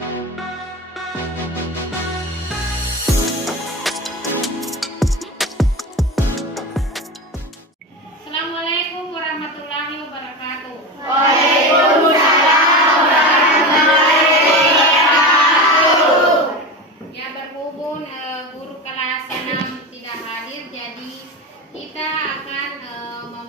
Assalamualaikum warahmatullahi wabarakatuh. Waalaikumsalam warahmatullahi wabarakatuh. Ya, berhubung guru kelas 6 tidak hadir, jadi kita akan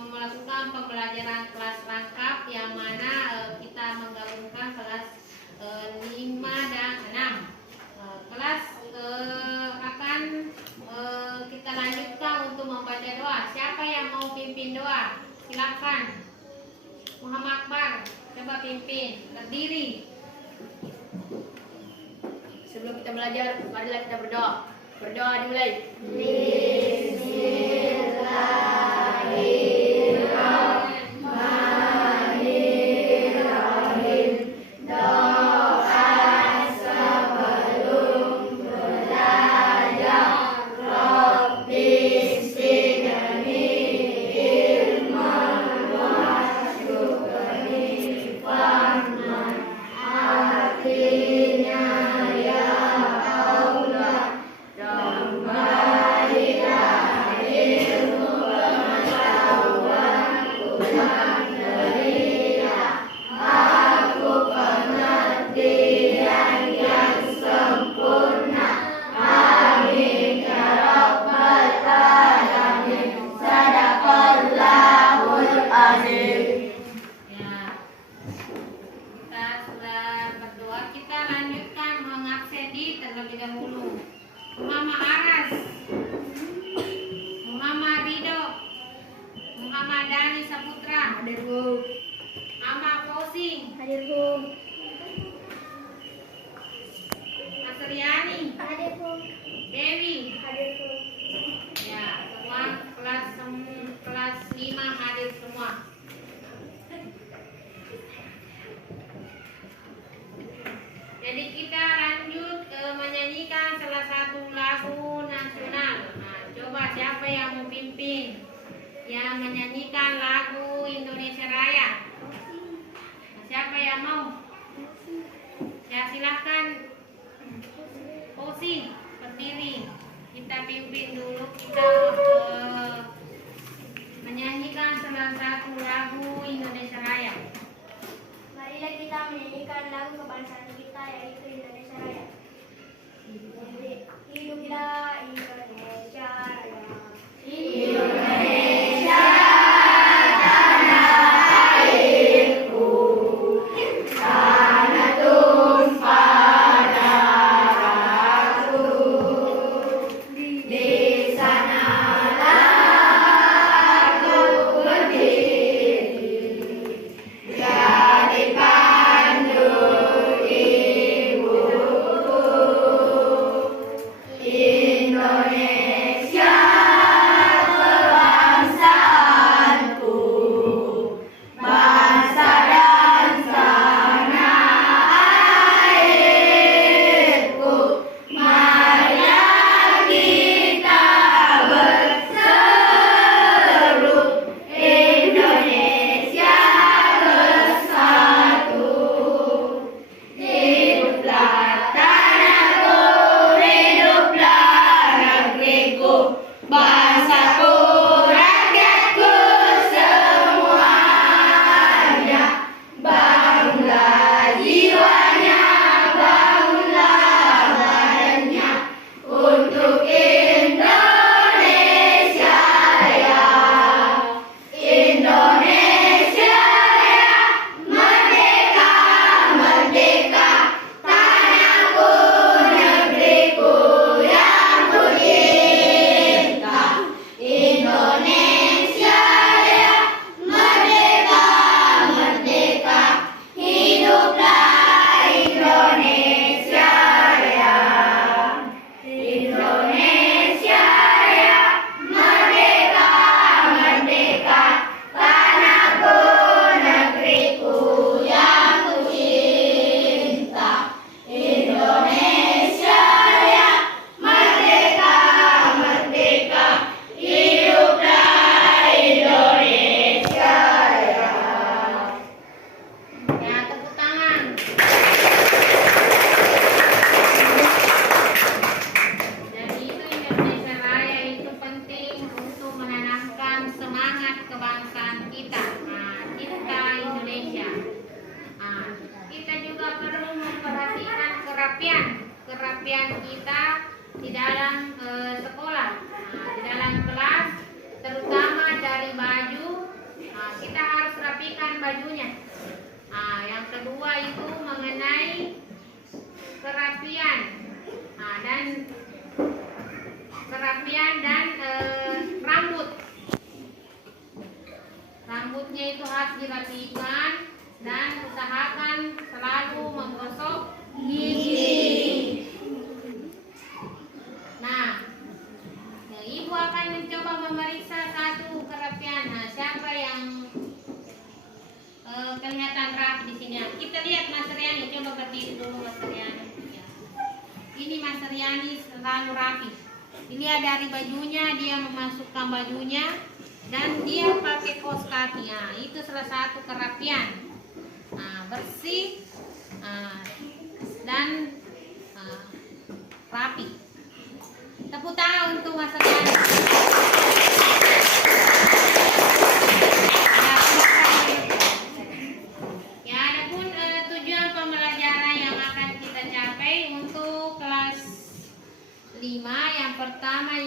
melakukan pembelajaran kelas rangkap yang mana kita menggabungkan kelas 5 dan 6. Kelas akan kita lanjutkan untuk membaca doa. Siapa yang mau pimpin doa? Silakan. Muhammad Akbar, coba pimpin. Berdiri. Sebelum kita belajar, marilah kita berdoa. Berdoa dimulai. Ya, kita sudah berdoa. Kita lanjutkan mengabsedi terlebih dahulu. Muhammad Aras, Muhammad Ridho, Muhammad Dani Saputra, Hadir, Bu. Ahmad Fausing, Hadir, Bu. Asriani, Hadir, Bu. Dewi. Hadir, Bu. Ya, semua kelas 5 hadir semua. Jadi kita lanjut menyanyikan salah satu lagu nasional. Nah, coba siapa yang mau pimpin yang menyanyikan lagu Indonesia Raya? Nah, siapa yang mau? Ya, silahkan. Posisi berdiri. Kita pimpin dulu, kita menyanyikan salah satu lagu Indonesia Raya. Marilah kita menyanyikan lagu kebangsaan kita, yaitu Indonesia Raya. Hiduplah Indonesia Raya. Indonesia tanah airku, tanah tumpah darahku. Di sanalah aku berdiri, jadi pandu ibuku. Indonesia kerapian kita di dalam sekolah, di dalam kelas, terutama dari baju. Kita harus rapikan bajunya. Yang kedua itu mengenai kerapian dan rambut. Rambutnya itu harus dirapikan dan usahakan selalu menggosok gigi. Nah, ibu akan mencoba memeriksa satu kerapian. Siapa yang kelihatan rapi di sini? Kita lihat Mas Riani, coba berdiri dulu Mas Riani. Ya. Ini Mas Riani selalu rapi. Dilihat dari bajunya, dia memasukkan bajunya dan dia pakai kaos kaki. Itu salah satu kerapian. Bersih dan rapi. Tepuk tangan untuk Mas Riani. Ya, adapun tujuan pembelajaran yang akan kita capai untuk kelas 5, yang pertama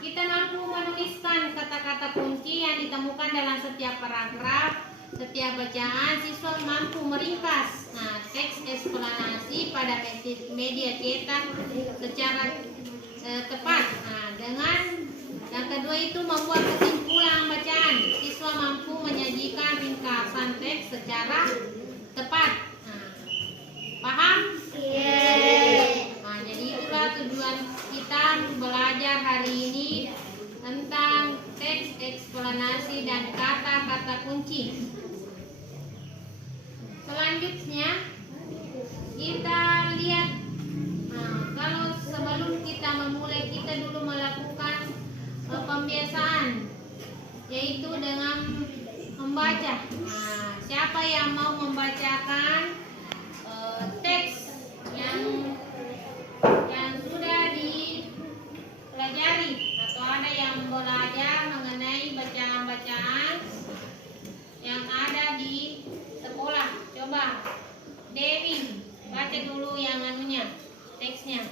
kita mampu menuliskan kata-kata kunci yang ditemukan dalam setiap paragraf, setiap bacaan. Siswa mampu meringkas teks eksplanasi pada media cetak secara tepat. Dengan yang kedua itu membuat kesimpulan bacaan. Siswa mampu menyajikan ringkasan teks secara tepat. Paham? Jadi itulah tujuan kita belajar hari ini tentang teks eksplanasi dan kata-kata kunci. Selanjutnya kita lihat, kalau sebelum kita memulai, kita dulu melakukan pembiasaan, yaitu dengan membaca. Siapa yang mau membacakan teks yang sudah dipelajari, atau ada yang belajar mengenai bacaan-bacaan yang ada di sekolah? Coba Dewi baca dulu yang teksnya.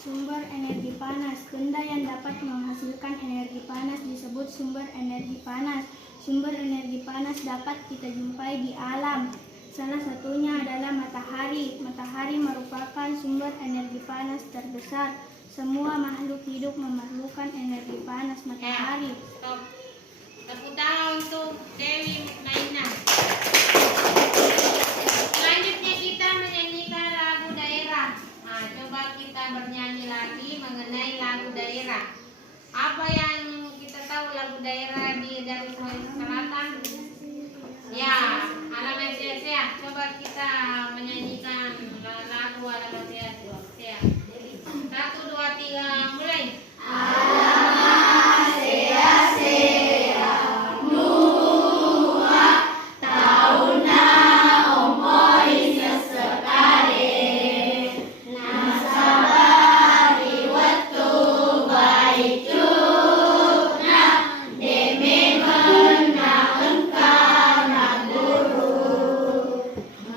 Sumber energi panas. Benda yang dapat menghasilkan energi panas disebut sumber energi panas. Sumber energi panas dapat kita jumpai di alam. Salah satunya adalah matahari. Matahari merupakan sumber energi panas terbesar. Semua makhluk hidup memerlukan energi panas matahari. Stop. Tepuk tangan untuk Dewi Mutmainah. Selanjutnya kita menyanyikan lagu daerah. Coba kita bernyanyi lagi mengenai lagu daerah. Apa yang kita tahu lagu daerah dari Sulawesi Selatan? Ya, Alamat Sia-Sia. Coba kita menyanyikan lagu Alamat Sia-Sia. 1, 2, 3, mulai. Alamat sia-sia mua tauna ompoi sesekare nasabari waktu baicuna demi mena engkau na guru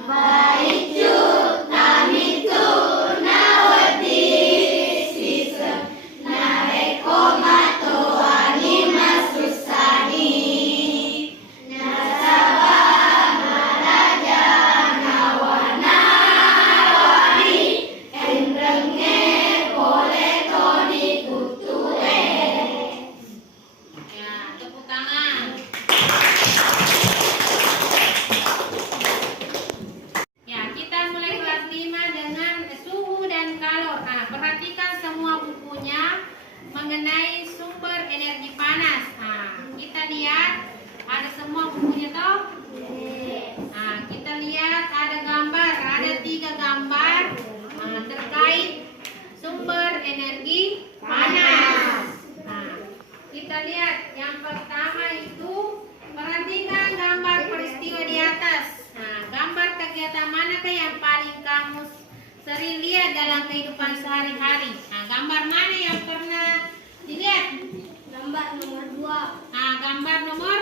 baicu tamitu nawati sisa nareko mato anima susani nasabah maraja nawana wari endrenge boleh todi kutue. Ya, tepuk tangan. Ya, kita mulai kelas 5 dengan suhu dan kalor. Perhatikan semua bukunya mengenai sumber energi panas. Kita lihat ada semua bukunya toh? Kita lihat ada gambar, ada 3 gambar terkait sumber energi panas. Kita lihat yang pertama itu, perhatikan gambar peristiwa di atas. Gambar kegiatan manakah yang paling kamu sering lihat dalam kehidupan sehari-hari? Gambar mana yang pernah dilihat? Gambar nomor 2. Gambar nomor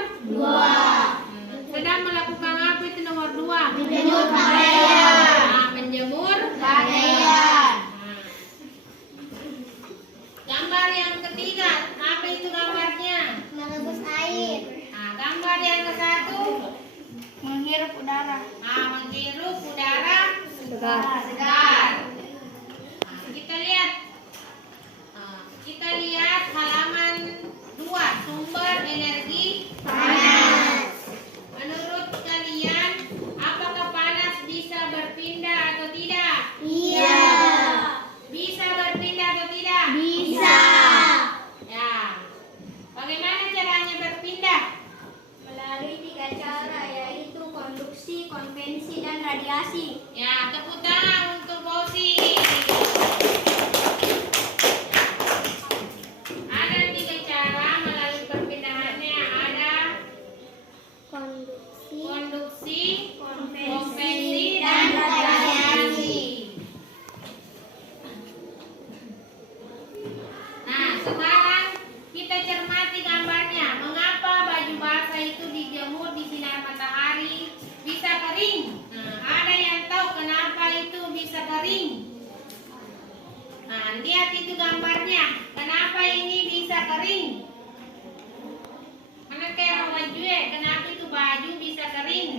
yang ke satu? Menghirup udara. Menghirup udara Segar. segar. Kita lihat halaman 2, sumber energi panas. Menurut kalian, apakah panas bisa berpindah atau tidak? Iya. Bisa berpindah atau tidak? Bisa. Ya. Bagaimana caranya berpindah? Melalui 3 cara, yaitu konduksi, konvensi, dan radiasi. Ya, tepuk tangan untuk Bosi. Ada 3 cara melalui perpindahannya. Ada konduksi, konvensi, dan radiasi. Nah, sekarang kita cermati gambarnya. Mengapa baju basah itu dijemur di sinar matahari bisa kering? Nah, ada yang tahu kenapa itu bisa kering? Nah, lihat itu gambarnya. Kenapa ini bisa kering? Mana kayak baju ya? Kenapa itu baju bisa kering?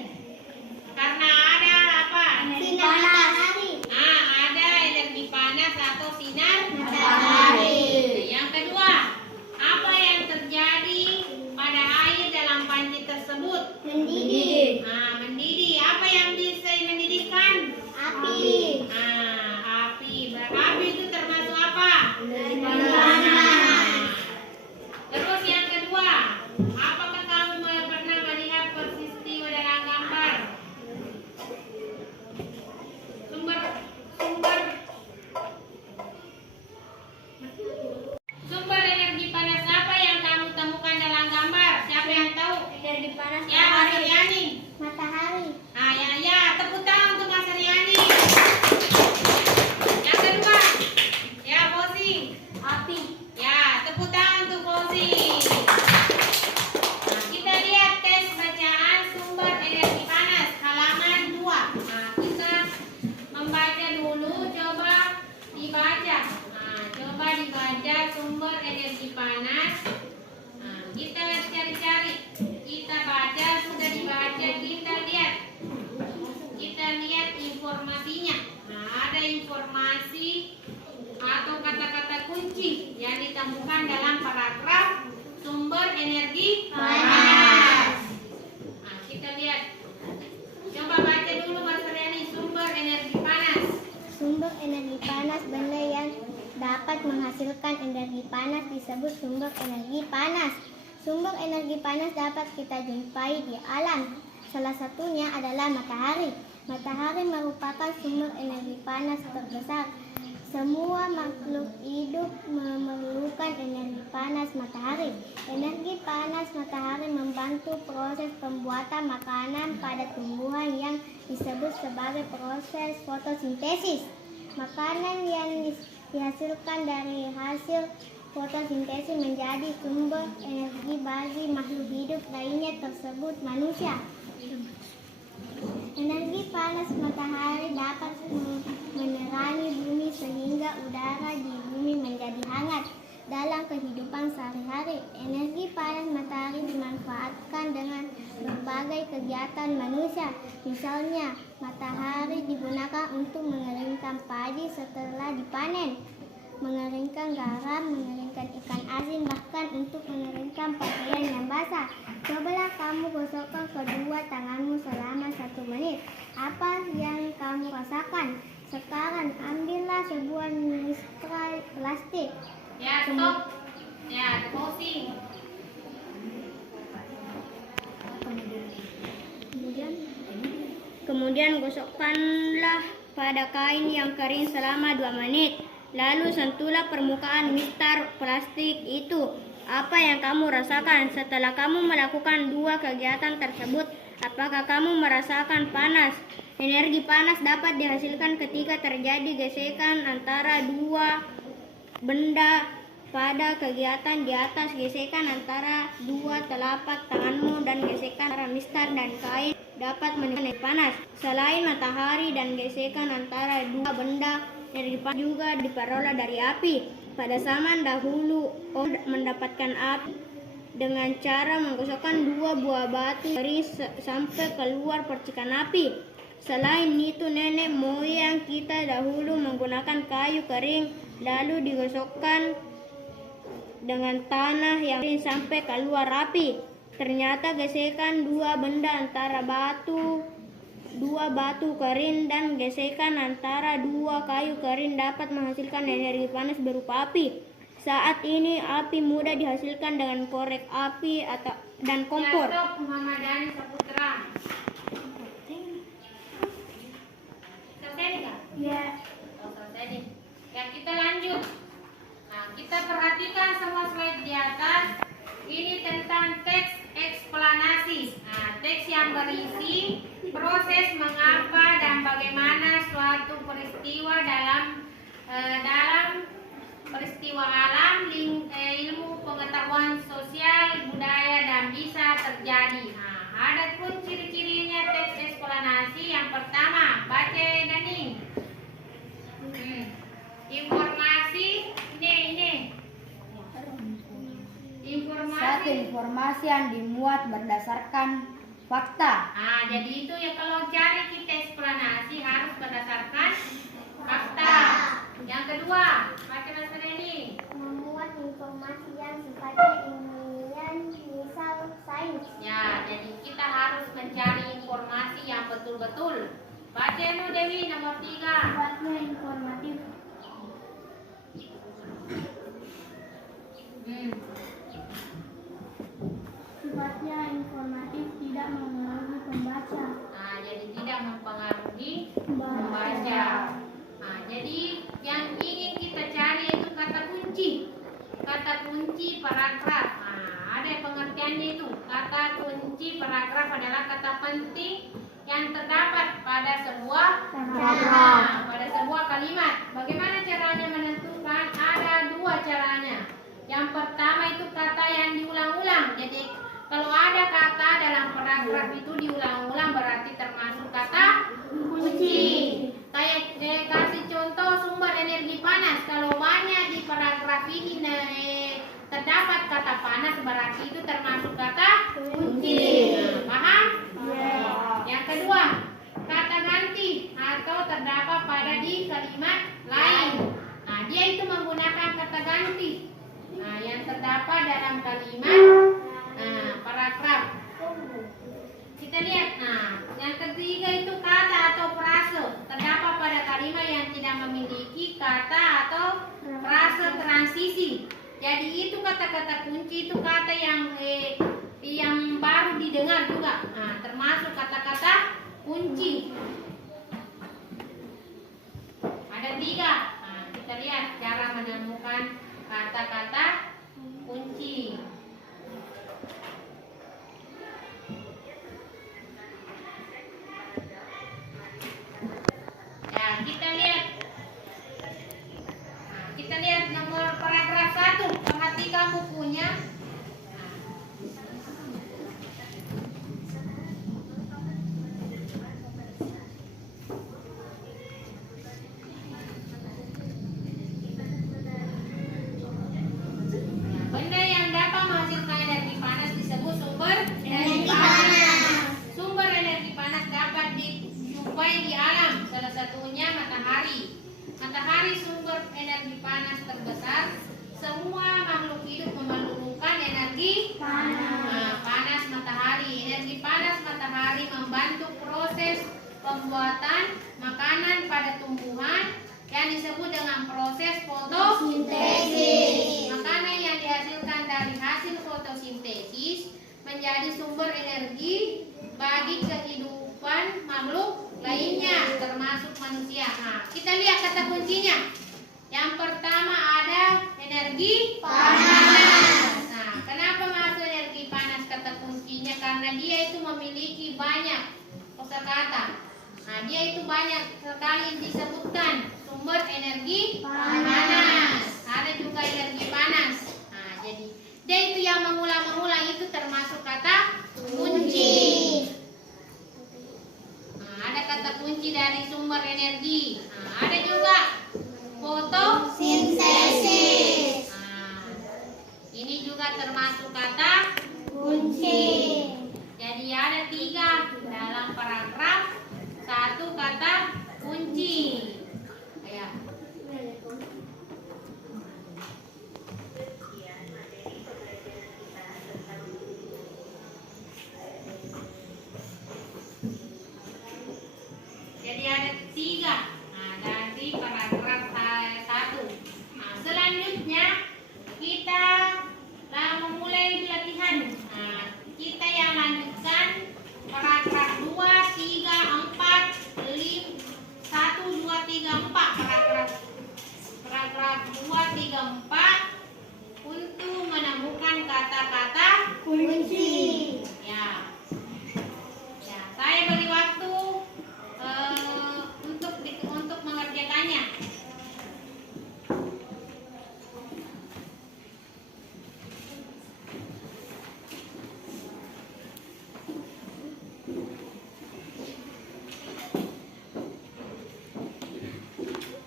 Karena ada apa? Sinar matahari. Ada energi panas atau sinar Matahari. Yang kedua, apa yang terjadi pada air dalam panci tersebut? Mendidih. Mendidih. Apa yang bisa mendidihkan? Api. Api. Api itu termasuk apa? Energi panas. Terus yang kedua, apakah kamu pernah melihat peristiwa dalam gambar? Sumber energi panas apa yang kamu temukan dalam gambar? Siapa yang tahu? Energi panas Ya, Mas Riani. matahari. Ya, tepuk tangan untuk Mas Riani. Yang kedua, ya, Bosi. Api. Ya, tepuk tangan untuk Bosi. Nah, kita lihat tes bacaan sumber energi panas halaman 2. Nah, kita membaca dulu, coba dibaca. Coba dibaca sumber energi panas. Kita cari-cari. Kita baca, sudah dibaca, kita lihat. Kita lihat informasinya. Ada informasi atau kata-kata kunci yang ditemukan dalam paragraf sumber energi panas. Kita lihat. Coba baca dulu Mas Riani, sumber energi panas. Sumber energi panas, benda yang dapat menghasilkan energi panas disebut sumber energi panas. Sumber energi panas dapat kita jumpai di alam. Salah satunya adalah matahari. Matahari merupakan sumber energi panas terbesar. Semua makhluk hidup memerlukan energi panas matahari. Energi panas matahari membantu proses pembuatan makanan pada tumbuhan yang disebut sebagai proses fotosintesis. Makanan yang dihasilkan dari hasil fotosintesis menjadi sumber energi bagi makhluk hidup lainnya tersebut manusia. Energi panas matahari dapat menerangi bumi sehingga udara di bumi menjadi hangat. Dalam kehidupan sehari-hari, energi panas matahari dimanfaatkan dengan berbagai kegiatan manusia. Misalnya, matahari digunakan untuk mengeringkan padi setelah dipanen, mengeringkan garam, mengeringkan ikan asin, bahkan untuk mengeringkan pakaian yang basah. Cobalah kamu gosokkan kedua tanganmu selama 1 menit. Apa yang kamu rasakan? Sekarang ambillah sebuah spray plastik. Ya, stop. Ya, closing. Kemudian gosokkanlah pada kain yang kering selama 2 menit. Lalu sentuhlah permukaan mistar plastik itu. Apa yang kamu rasakan setelah kamu melakukan 2 kegiatan tersebut? Apakah kamu merasakan panas? Energi panas dapat dihasilkan ketika terjadi gesekan antara 2 benda pada kegiatan di atas. Gesekan antara 2 telapak tanganmu dan gesekan antara mistar dan kain dapat menimbulkan panas. Selain matahari dan gesekan antara 2 benda, energi panas juga diperoleh dari api. Pada zaman dahulu, orang mendapatkan api dengan cara menggosokkan 2 buah batu kering sampai keluar percikan api. Selain itu, nenek moyang kita dahulu menggunakan kayu kering lalu digosokkan dengan tanah yang kering sampai keluar api. Ternyata gesekan 2 benda antara dua batu kering dan gesekan antara 2 kayu kering dapat menghasilkan energi panas berupa api. Saat ini api mudah dihasilkan dengan korek api dan kompor. Ya, stop, Muhammad Dhani Saputra. Selesai nih, Kak? Ya. Oh, selesai nih. Ya, kita lanjut. Nah, kita perhatikan semua slide di atas. Ini tentang teks eksplanasi. Nah, teks yang berisi proses mengapa dan bagaimana suatu peristiwa dalam peristiwa alam, ilmu pengetahuan sosial, budaya dan bisa terjadi. Nah, ada pun ciri-cirinya teks eksplanasi. Yang pertama, baca Daning. Informasi ini. Satu, informasi yang dimuat berdasarkan fakta. Nah, jadi itu ya, kalau cari kita eksplanasi harus berdasarkan fakta. Yang kedua, baca bahasa ini. Memuat informasi yang sifatnya ilmiah, misal sains. Ya, jadi kita harus mencari informasi yang betul-betul. Baca nu Dewi nomor 3. Sifatnya informatif. Sifatnya informatif, tidak mempengaruhi pembaca. Nah, jadi tidak mempengaruhi membaca. Nah, jadi yang ingin kita cari itu kata kunci. Kata kunci paragraf. Nah, ada pengertiannya itu. Kata kunci paragraf adalah kata penting yang terdapat pada sebuah kalimat. Bagaimana caranya menentukan? Ada 2 caranya. Yang pertama itu kata yang diulang-ulang. Jadi kalau ada kata dalam paragraf itu diulang-ulang berarti termasuk kata kunci. Kayak kasih contoh sumber energi panas. Kalau banyak di paragraf ini terdapat kata panas berarti itu termasuk kata kunci. Nah, paham? Yang kedua, kata ganti atau terdapat pada di kalimat lain. Nah, dia itu menggunakan kata ganti. Nah, yang terdapat dalam kalimat paragraf. Kita lihat. Nah, yang ketiga itu kata atau frase terdapat pada kalimat yang tidak memiliki kata atau frase transisi. Jadi itu kata-kata kunci, itu kata yang baru didengar juga. Nah, termasuk kata-kata kunci. Ada 3. Nah, kita lihat cara menemukan kata-kata kunci. Ya, kita lihat nomor paragraf 1. Perhatikan bukunya. Benda yang dapat menghasilkan energi panas disebut sumber energi panas. Sumber energi panas dapat dijumpai di alam, salah satunya matahari. Matahari sumber energi panas terbesar. Semua makhluk hidup memerlukan energi panas matahari. Energi panas matahari membantu proses pembuatan makanan pada tumbuhan yang disebut dengan proses fotosintesis. Makanan yang dihasilkan dari hasil fotosintesis menjadi sumber energi bagi kehidupan makhluk lainnya termasuk manusia. Nah, kita lihat kata kuncinya. Yang pertama ada energi panas. Nah, kenapa masuk energi panas kata kuncinya? Karena dia itu memiliki banyak kosakata. Nah, dia itu banyak sekali disebutkan sumber energi panas. Ada juga energi panas. Nah, jadi dia itu yang mengulang-ulang itu termasuk kata kunci. Nah, ada kata kunci dari sumber energi. Nah, ada juga fotosintesis. Nah, Ini juga termasuk kata kunci. Jadi ada 3 dalam paragraf, 1 kata kunci. Ya. Jadi ada 3. Nah, dari paragraf 1. Nah, selanjutnya kita memulai latihan. Nah, kita yang lanjutkan paragraf 2, 3, 4, 5, 1, 2, 3, 4. Paragraf 2, 3, 4 untuk menemukan kata-kata Kunci. ya. Ya, saya beri waktu untuk mengerjakannya.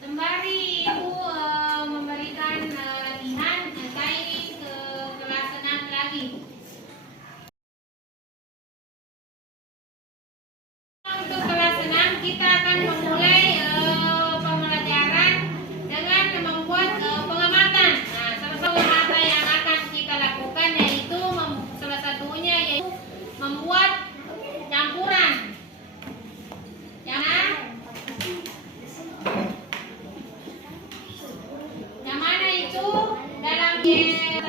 Sembari Ibu memberikan latihan, saya ini ke kelas 6 lagi. Untuk kelas 6 kita akan memulai pembelajaran dengan membuat pengamatan. Nah, salah satu pengamatan yang akan kita lakukan yaitu salah satunya yaitu membuat campuran. Yang mana itu dalam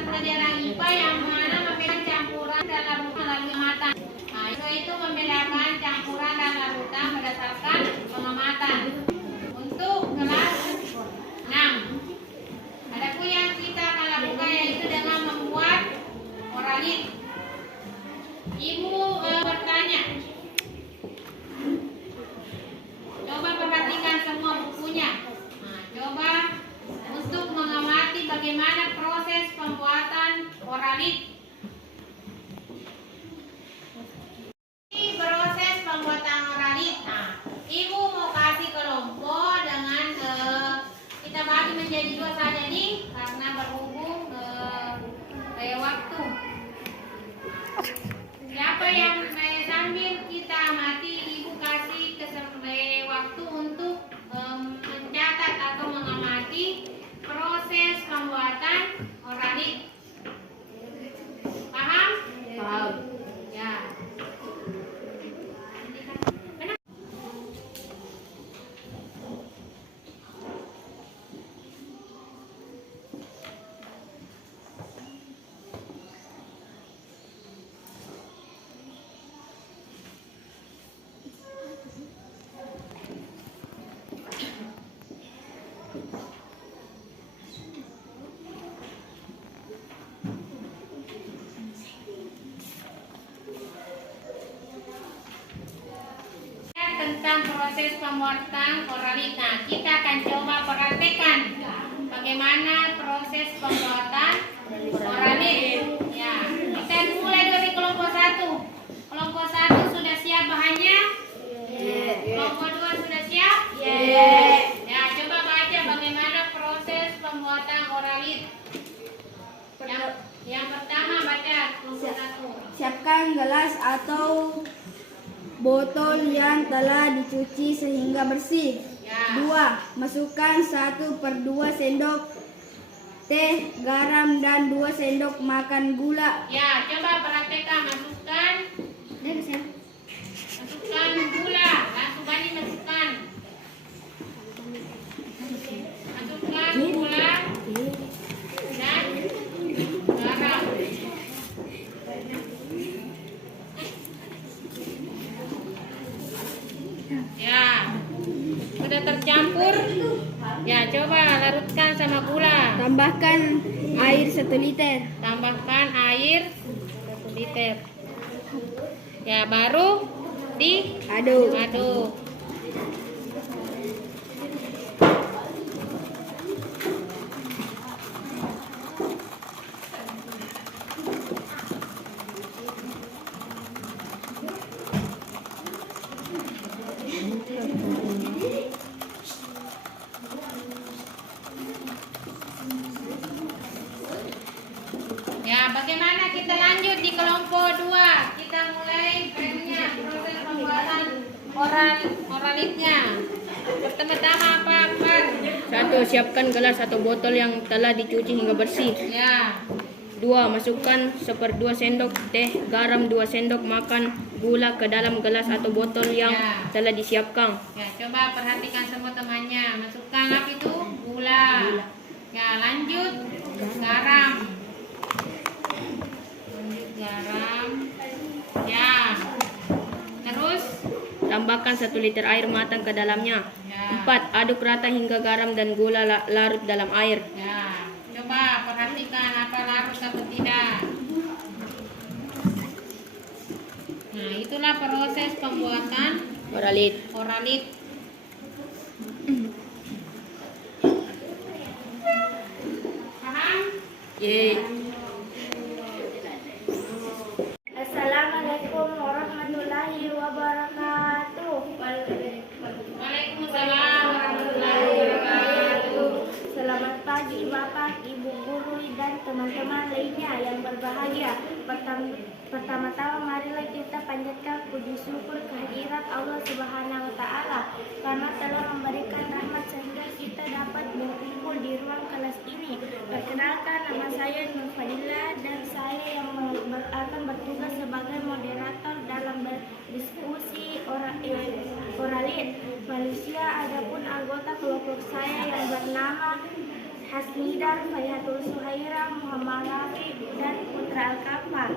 pelajaran IPA yang mana membedakan campuran dalam melalui pengamatan. Nah, itu membedakan campuran dan larutan berdasarkan pengamatan. Untuk kelas 6. Adapun yang kita akan lakukan yaitu dengan membuat oralit. Ibu bertanya. Coba perhatikan semua bukunya. Nah, coba untuk mengamati bagaimana proses pembuatan oralit. Ini proses pembuatan oralit. Nah, Ibu mau kasih kelompok dengan kita bagi menjadi 2 saja nih karena berhubung waktu. Siapa yang sambil kita amati, Ibu kasih waktu untuk mencatat atau mengamati proses pembuatan oralit. Paham? Paham. Ya. Tentang proses pembuatan oralit. Nah, kita akan coba perhatikan bagaimana proses pembuatan oralit. Ya, kita mulai dari kelompok 1. Kelompok 1 sudah siap bahannya? Kelompok 2 sudah siap? Ya, coba baca bagaimana proses pembuatan oralit. Yang pertama baca kelompok 1. Siapkan gelas atau botol yang telah dicuci sehingga bersih. Ya. 2. Masukkan 1/2 sendok teh garam dan 2 sendok makan gula. Ya, coba perhatikan masukkan gula. Langsung Bani masukkan. Masukkan gula dan garam. Ya, sudah tercampur. Ya, coba larutkan sama gula. Tambahkan air 1 liter. Tambahkan air 1 liter. Ya, baru diaduk. Ya, bagaimana kita lanjut di kelompok 2? Kita mulai proses pembuatan oralitnya. Pertama-tama apa? Satu, siapkan gelas atau botol yang telah dicuci hingga bersih. Ya. 2. Masukkan 1/2 sendok teh garam, 2 sendok makan gula ke dalam gelas atau botol yang Ya. telah disiapkan. Ya, coba perhatikan semua temannya. Masukkan apa itu? Gula. Ya, lanjut garam. Lanjut garam. Ya. Terus Tambahkan 1 liter air matang ke dalamnya. ya. 4. Aduk rata hingga garam dan gula larut dalam air. Ya. Coba perhatikan apa larut atau tidak. Nah, itulah proses pembuatan Oralit. oralit. Paham? Yeay. Assalamualaikum warahmatullahi wabarakatuh. Waalaikumsalam warahmatullahi wabarakatuh. Selamat pagi Bapak, Ibu guru dan teman-teman lainnya yang berbahagia. Pertama-tama marilah kita panjatkan puji syukur kehadirat Allah Subhanahu wa taala karena telah memberikan rahmat sehingga kita dapat berkumpul di ruang kelas ini. Perkenalkan, nama saya Nur Fadila dan saya yang akan bertugas sebagai moderator dalam berdiskusi oralit manusia. Adapun anggota kelompok saya yang bernama Hasnidar, Fayatul Suhaira, Muhammad Rafi, dan Putra Al-Kafar.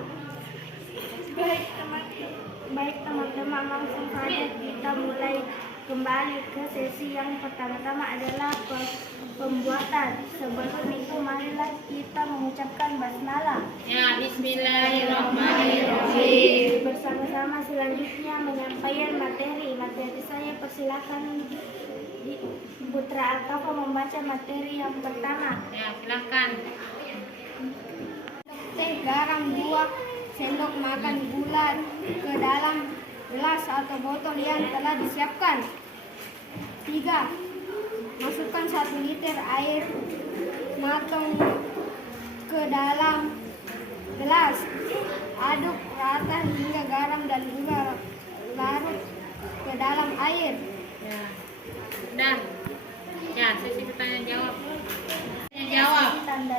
Baik teman-teman, langsung saja kita mulai kembali ke sesi yang pertama-tama adalah pembuatan. Sebelum itu marilah kita mengucapkan basmalah. Ya, bismillahirrahmanirrahim. Bersama-sama selanjutnya menyampaikan materi saya persilakan di Putra Al-Kafar membaca materi yang pertama. Ya, silakan. Teh garam 2 sendok makan gula ke dalam gelas atau botol yang telah disiapkan. 3. Masukkan 1 liter air matang ke dalam gelas. Aduk rata hingga garam dan gula larut ke dalam air. Ya. Udah. Ya, sesi pertanyaan jawab. Tanya jawab. Tanda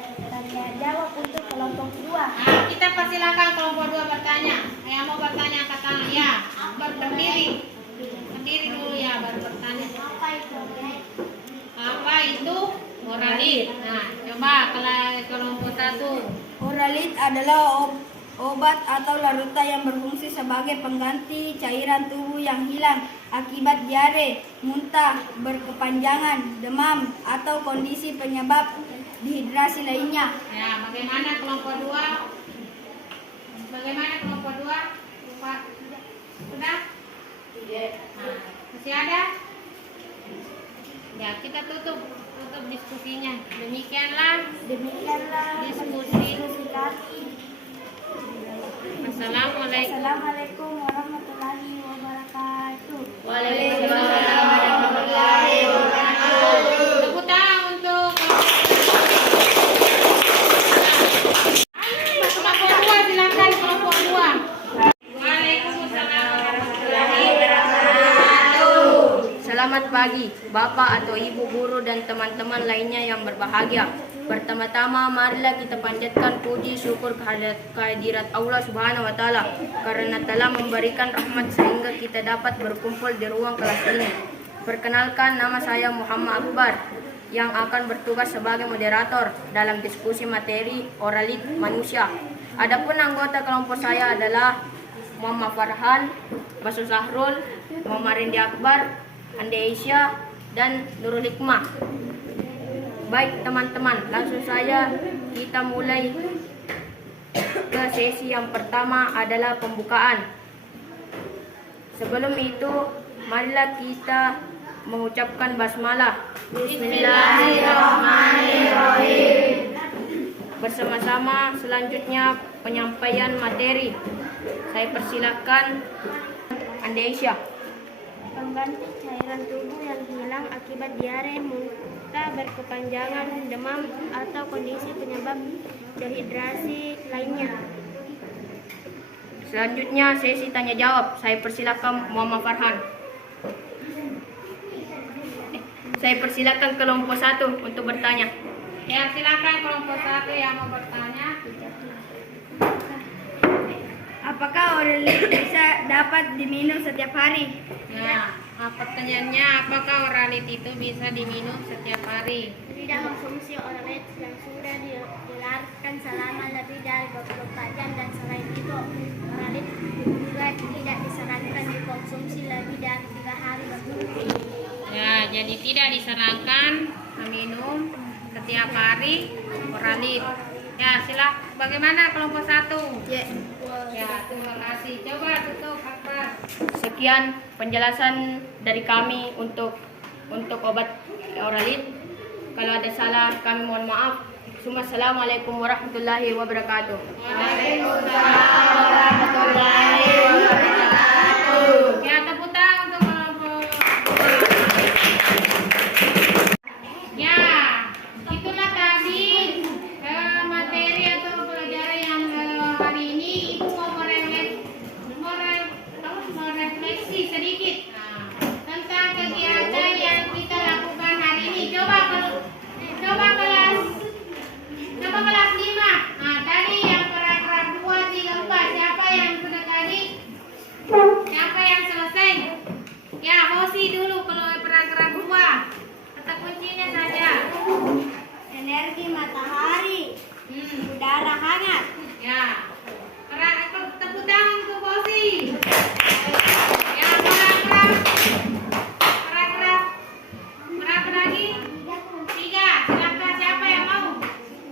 jawab untuk kelompok 2. Nah, kita persilakan kelompok 2 bertanya. Yang mau bertanya angkat tangan. Ya, berdiri. Berdiri dulu ya, baru bertanya. Apa itu oralit? Nah, coba kelompok 1. Oralit adalah obat atau larutan yang berfungsi sebagai pengganti cairan tubuh yang hilang akibat diare, muntah, berkepanjangan, demam, atau kondisi penyebab dehidrasi lainnya. Ya, bagaimana kelompok 2? Bagaimana kelompok 2? Pak, sudah? Nah, masih ada? Ya, kita tutup diskusinya. Demikianlah Diskusi kami. Assalamualaikum. Assalamualaikum warahmatullahi wabarakatuh. Waalaikumsalam warahmatullahi wabarakatuh. Tepuk tangan untuk kelompok 2, silakan kelompok 2. Waalaikumsalam warahmatullahi wabarakatuh. Selamat pagi, Bapak atau Ibu guru dan teman-teman lainnya yang berbahagia. Pertama-tama marilah kita panjatkan puji syukur kehadirat Allah Subhanahu wa taala karena telah memberikan rahmat sehingga kita dapat berkumpul di ruang kelas ini. Perkenalkan, nama saya Muhammad Akbar yang akan bertugas sebagai moderator dalam diskusi materi oralit manusia. Adapun anggota kelompok saya adalah Muhammad Farhan, Basul Sahrul, Muhammad Rindi Akbar, Ande Aisyah, dan Nurul Hikmah. Baik teman-teman, langsung saja kita mulai ke sesi yang pertama adalah pembukaan. Sebelum itu, marilah kita mengucapkan basmalah. Bismillahirrahmanirrahim. Bersama-sama selanjutnya penyampaian materi. Saya persilakan Ande Aisyah. Pengganti cairan tubuh yang hilang akibat diare, muntah berkepanjangan, demam, atau kondisi penyebab dehidrasi lainnya. Selanjutnya sesi tanya jawab. Saya persilakan Muhammad Farhan. Saya persilakan kelompok 1 untuk bertanya. Ya, silakan kelompok 1 yang mau bertanya. Apakah oralit bisa dapat diminum setiap hari? Nah, pertanyaannya, apakah oralit itu bisa diminum setiap hari? Tidak mengkonsumsi oralit yang sudah dilarutkan selama lebih dari 24 jam, dan selain itu oralit juga tidak disarankan dikonsumsi lebih dari 3 hari berturut-turut. Ya, jadi tidak disarankan meminum setiap hari oralit. Ya, bagaimana kelompok 1? Ya, terima kasih. Coba tutup apa? Sekian penjelasan dari kami untuk obat oralit. Kalau ada salah kami mohon maaf. Assalamualaikum warahmatullahi wabarakatuh. Waalaikumsalam warahmatullahi wabarakatuh. Ya, tepuk tangan untuk kelompok. Ya, itulah tadi materi atau pelajaran yang hari ini Ibu mau merefleksi sedikit tentang kegiatan yang kita lakukan hari ini. Coba kelas 5. Nah, tadi yang paragraf 2, 3, 4. Siapa yang sudah tadi? Siapa yang selesai? Ya, Hosi dulu kalau paragraf 2. Kata kuncinya saja. Energi matahari, udara hangat. Ya. Tepuk tangan untuk Hosi. Ya, paragraf lagi. 3. Silakan siapa yang mau?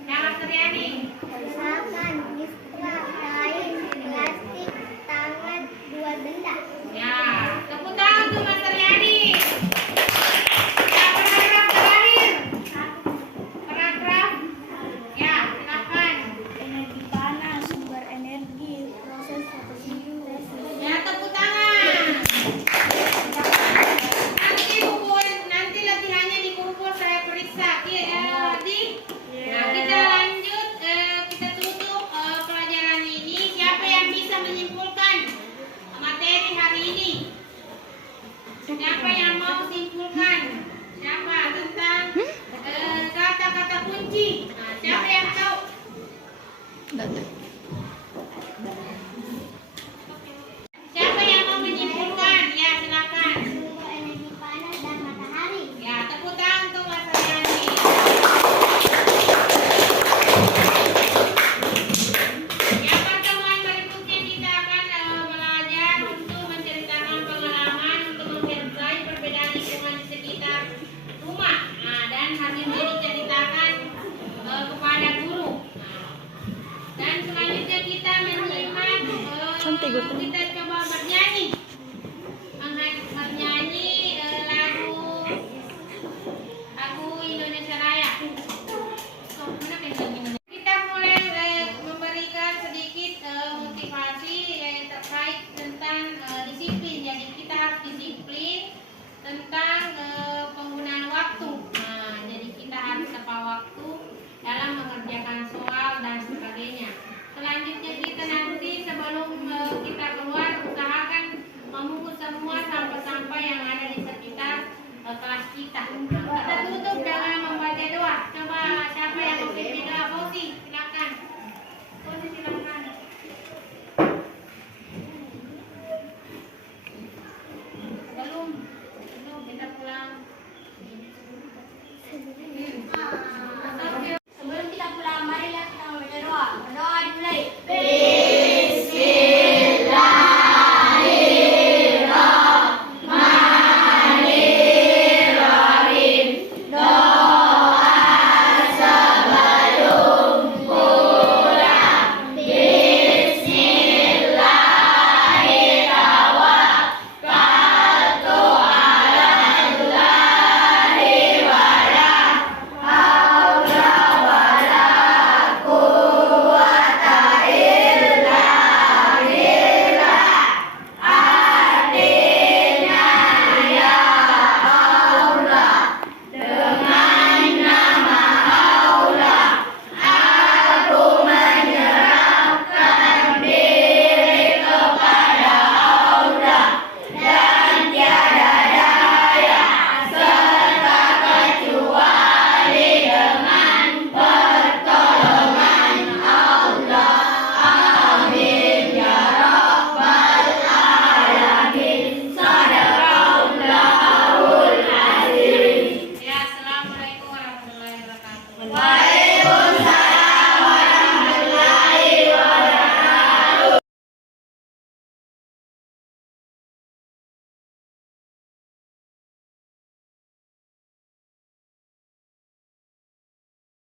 Jangan Suryani. Misalkan mistra, kain, plastik, tangan, 2 benda. Ya, tepuk tangan untuk Mas Suryani. Ya, paragraf terakhir. Paragraf. Ya, silakan. Energi panas, sumber energi, proses fotosintesis. Ya, tepuk tangan. Nanti latihannya dikumpul saya periksa. Nah, kita lanjut, kita tutup pelajaran ini. Siapa yang bisa menyimpulkan materi hari ini? Siapa yang mau simpulkan? Siapa tentang kata-kata kunci? Nah, siapa yang tahu? Siapa yang mau menyimpulkan? Ya, silakan. Sumber energi panas dan matahari. Ya, tepuk tangan untuk Mas Ariani. Ya, pertemuan berikutnya kita akan belajar untuk menceritakan pengalaman untuk menghargai perbedaan lingkungan di sekitar rumah. Nah, dan hasilnya diceritakan kepada guru. Dan selanjutnya kita menyimak, kita coba bernyanyi. Bernyanyi lagu Indonesia Raya. Kita mulai memberikan sedikit motivasi terkait tentang disiplin. Jadi kita harus disiplin tentang penggunaan waktu. Nah, jadi kita harus tepat waktu dalam mengerjakan soal dan sebagainya. Selanjutnya kita nanti sebelum kita keluar usahakan memungut semua sampah-sampah yang ada di sekitar kelas kita. Kita tutup